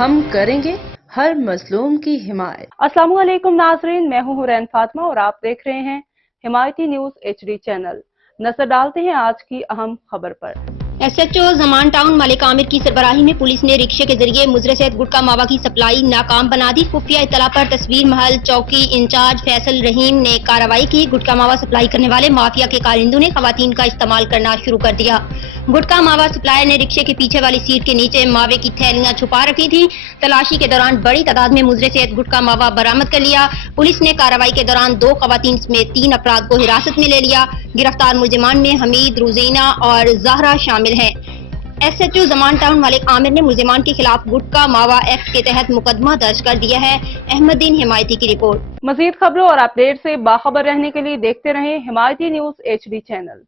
ہم کریں گے ہر مظلوم کی حمایت۔ السلام علیکم ناظرین، میں ہوں حورین فاطمہ اور آپ دیکھ رہے ہیں حمایتی نیوز HD چینل۔ نظر ڈالتے ہیں آج کی اہم خبر پر۔ SHO زمان ٹاؤن ملک عامر کی سربراہی میں پولیس نے رکشے کے ذریعے مضر صحت گٹکا ماوا کی سپلائی ناکام بنا دی۔ خفیہ اطلاع پر تصویر محل چوکی انچارج فیصل رحیم نے کارروائی کی۔ گٹکا ماوا سپلائی کرنے والے مافیا کے کارندوں نے خواتین کا استعمال کرنا شروع کر دیا۔ گٹکا ماوا سپلائر نے رکشے کے پیچھے والی سیٹ کے نیچے ماوے کی تھیلیاں چھپا رکھی تھی۔ تلاشی کے دوران بڑی تعداد میں مضر صحت گٹکا ماوا برآمد کر لیا۔ پولیس نے کارروائی کے دوران 2 خواتین سمیت 3 افراد کو حراست میں لے لیا۔ گرفتار ملزمان میں حمید، روزینہ اور زہرا شامل ہیں۔ SHO زمان ٹاؤن ملک عامر نے ملزمان کے خلاف گٹکا ماوا ایکٹ کے تحت مقدمہ درج کر دیا ہے۔ احمد دین حمایتی کی رپورٹ۔ مزید خبروں اور اپڈیٹ سے باخبر رہنے کے لیے دیکھتے رہیں حمایتی نیوز HD چینل۔